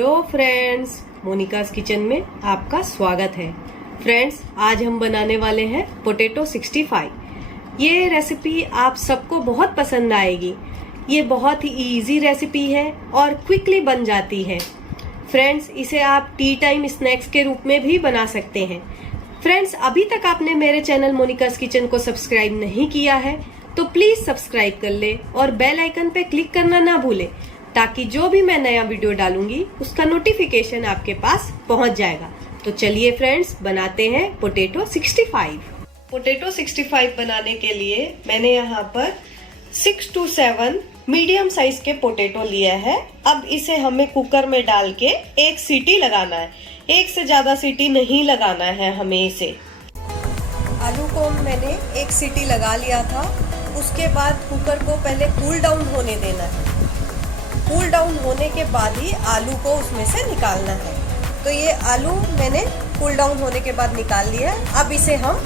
Hello friends, Monika's kitchen में आपका स्वागत है। फ्रेंड्स, आज हम बनाने वाले हैं पोटैटो 65। ये रेसिपी आप सबको बहुत पसंद आएगी। ये बहुत ही इजी रेसिपी है और क्विकली बन जाती है। फ्रेंड्स, इसे आप टी टाइम स्नैक्स के रूप में भी बना सकते हैं। फ्रेंड्स, अभी तक आपने मेरे चैनल मोनिकास किचन को सब्सक्राइब नहीं किया है तो प्लीज सब्सक्राइब कर ले और बेल आइकन पे क्लिक करना ना भूले, ताकि जो भी मैं नया वीडियो डालूंगी उसका नोटिफिकेशन आपके पास पहुंच जाएगा। तो चलिए फ्रेंड्स, बनाते हैं पोटैटो 65। पोटैटो 65 बनाने के लिए मैंने यहाँ पर 6 to 7 मीडियम साइज के पोटैटो लिया है। अब इसे हमें कुकर में डाल के एक सीटी लगाना है। एक से ज्यादा सीटी नहीं लगाना है हमें इसे। आलू को मैंने एक सीटी लगा लिया था। उसके बाद कुकर को पहले कूल डाउन होने देना है। कूल डाउन होने के बाद ही आलू को उसमें से निकालना है। तो ये आलू मैंने कूल डाउन होने के बाद निकाल लिया है। अब इसे हम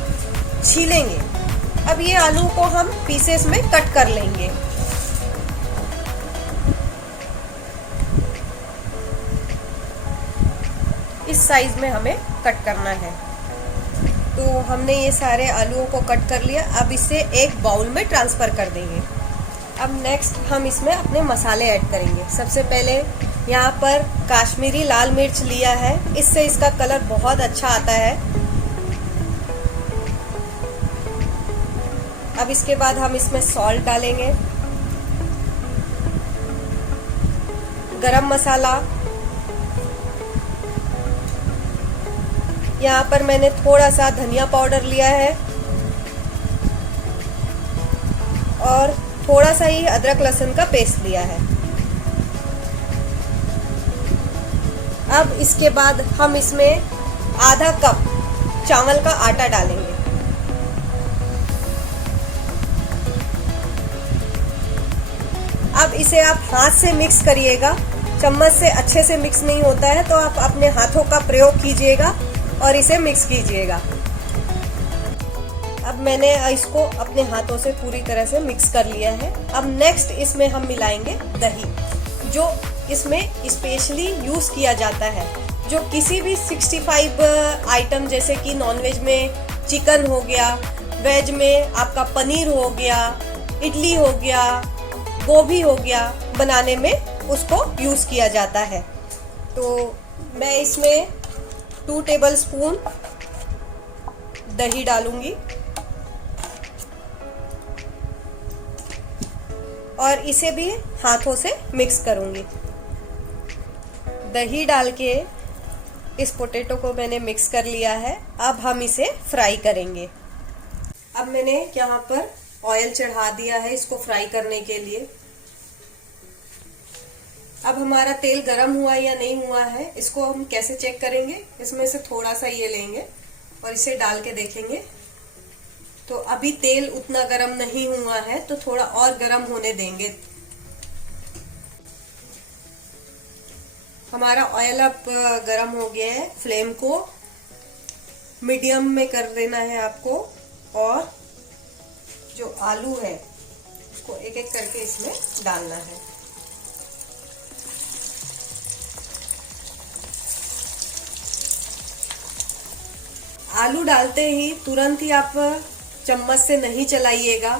छीलेंगे। अब ये आलू को हम पीसेस में कट कर लेंगे। इस साइज में हमें कट करना है। तो हमने ये सारे आलूओं को कट कर लिया। अब इसे एक बाउल में ट्रांसफर कर देंगे। अब नेक्स्ट हम इसमें अपने मसाले ऐड करेंगे। सबसे पहले यहाँ पर काश्मीरी लाल मिर्च लिया है, इससे इसका कलर बहुत अच्छा आता है। अब इसके बाद हम इसमें सॉल्ट डालेंगे, गरम मसाला, यहाँ पर मैंने थोड़ा सा धनिया पाउडर लिया है और थोड़ा सा ही अदरक लहसुन का पेस्ट लिया है। अब इसके बाद हम इसमें आधा कप चावल का आटा डालेंगे। अब इसे आप हाथ से मिक्स करिएगा। चम्मच से अच्छे से मिक्स नहीं होता है तो आप अपने हाथों का प्रयोग कीजिएगा और इसे मिक्स कीजिएगा। अब मैंने इसको अपने हाथों से पूरी तरह से मिक्स कर लिया है। अब नेक्स्ट इसमें हम मिलाएंगे दही, जो इसमें स्पेशली यूज किया जाता है। जो किसी भी 65 आइटम जैसे कि नॉनवेज में चिकन हो गया, वेज में आपका पनीर हो गया, इडली हो गया, गोभी हो गया, बनाने में उसको यूज किया जाता है। तो मैं इसमें 2 टेबलस्पून दही डालूंगी और इसे भी हाथों से मिक्स करूंगी। दही डाल के इस पोटैटो को मैंने मिक्स कर लिया है। अब हम इसे फ्राई करेंगे। अब मैंने यहाँ पर ऑयल चढ़ा दिया है इसको फ्राई करने के लिए। अब हमारा तेल गरम हुआ या नहीं हुआ है, इसको हम कैसे चेक करेंगे? इसमें से थोड़ा सा ये लेंगे और इसे डाल के देखेंगे। तो अभी तेल उतना गरम नहीं हुआ है तो थोड़ा और गरम होने देंगे। हमारा ऑयल अब गरम हो गया है। फ्लेम को मीडियम में कर देना है आपको और जो आलू है उसको एक एक करके इसमें डालना है। आलू डालते ही तुरंत ही आप चम्मच से नहीं चलाइएगा,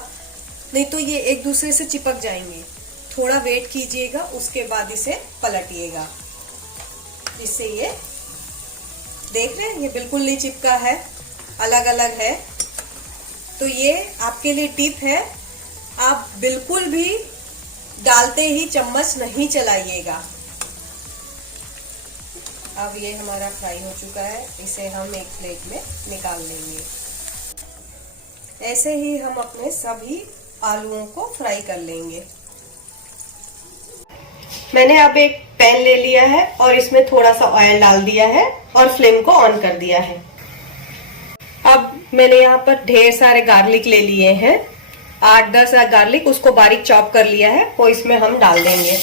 नहीं तो ये एक दूसरे से चिपक जाएंगे। थोड़ा वेट कीजिएगा, उसके बाद इसे पलटिएगा, जिससे ये देख रहे हैं ये बिल्कुल नहीं चिपका है, अलग अलग है। तो ये आपके लिए टिप है, आप बिल्कुल भी डालते ही चम्मच नहीं चलाइएगा। अब ये हमारा फ्राई हो चुका है, इसे हम एक प्लेट में निकाल लेंगे। ऐसे ही हम अपने सभी आलूओं को फ्राई कर लेंगे। मैंने अब एक पैन ले लिया है और इसमें थोड़ा सा ऑयल डाल दिया है और फ्लेम को ऑन कर दिया है। अब मैंने यहाँ पर ढेर सारे गार्लिक ले लिए हैं, 8-10 गार्लिक, उसको बारीक चॉप कर लिया है, वो इसमें हम डाल देंगे।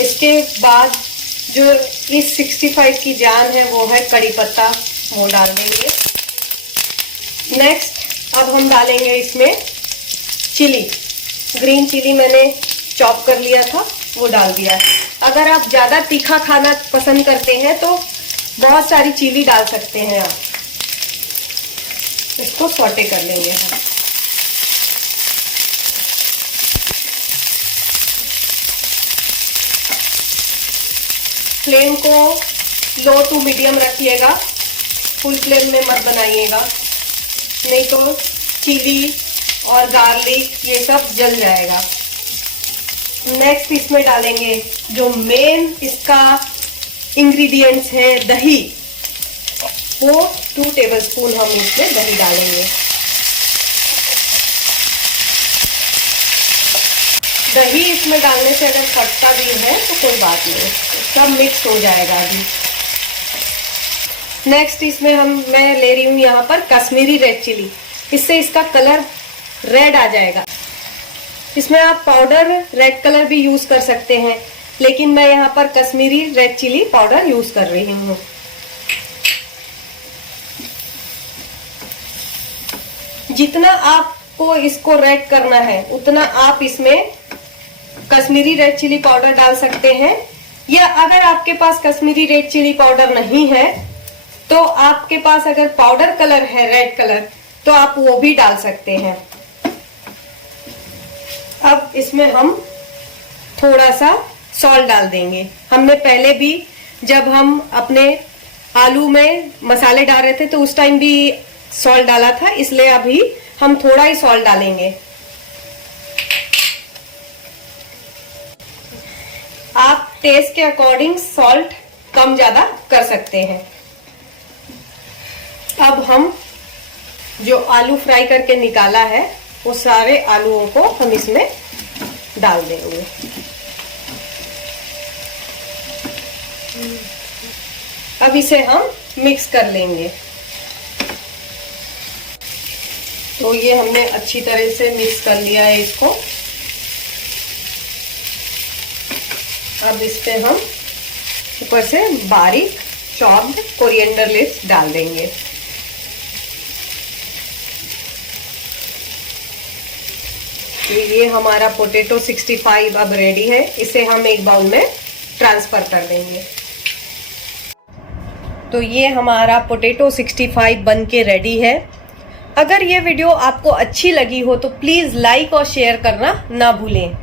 इसके बाद जो इस 65 की जान है वो है कड़ी पत्ता, वो डाल देंगे। नेक्स्ट अब हम डालेंगे इसमें चिली, ग्रीन चिली मैंने चॉप कर लिया था, वो डाल दिया। अगर आप ज़्यादा तीखा खाना पसंद करते हैं तो बहुत सारी चिली डाल सकते हैं आप। इसको सॉटे कर लेंगे हम। फ्लेम को लो टू मीडियम रखिएगा, फुल फ्लेम में मत बनाइएगा, नहीं तो चिली और गार्लिक ये सब जल जाएगा। नेक्स्ट इसमें डालेंगे जो मेन इसका इंग्रेडिएंट्स है दही, वो 2 टेबलस्पून हम इसमें दही डालेंगे। दही इसमें डालने से अगर फटता भी है तो कोई बात नहीं, सब मिक्स हो जाएगा अभी। नेक्स्ट इसमें मैं ले रही हूँ यहाँ पर कश्मीरी रेड चिली, इससे इसका कलर रेड आ जाएगा। इसमें आप पाउडर रेड कलर भी यूज कर सकते हैं, लेकिन मैं यहाँ पर Kashmiri red chilli powder use कर रही हूँ। जितना आपको इसको रेड करना है उतना आप इसमें कश्मीरी रेड चिली पाउडर डाल सकते हैं, या अगर आपके पास कश्मीरी रेड चिली पाउडर नहीं है तो आपके पास अगर पाउडर कलर है रेड कलर तो आप वो भी डाल सकते हैं। अब इसमें हम थोड़ा सा सॉल्ट डाल देंगे। हमने पहले भी जब हम अपने आलू में मसाले डाल रहे थे तो उस टाइम भी सॉल्ट डाला था, इसलिए अभी हम थोड़ा ही सॉल्ट डालेंगे। आप टेस्ट के अकॉर्डिंग सॉल्ट कम ज्यादा कर सकते हैं। अब हम जो आलू फ्राई करके निकाला है वो सारे आलूओं को हम इसमें डाल देंगे। अब इसे हम मिक्स कर लेंगे। तो ये हमने अच्छी तरह से मिक्स कर लिया है इसको। अब इस पे हम ऊपर से बारीक चॉप्ड कोरिएंडर लीव्स डाल देंगे। तो ये हमारा पोटैटो 65 अब रेडी है। इसे हम एक बाउल में ट्रांसफर कर देंगे। तो ये हमारा पोटैटो 65 बन के रेडी है। अगर ये वीडियो आपको अच्छी लगी हो तो प्लीज लाइक और शेयर करना ना भूलें।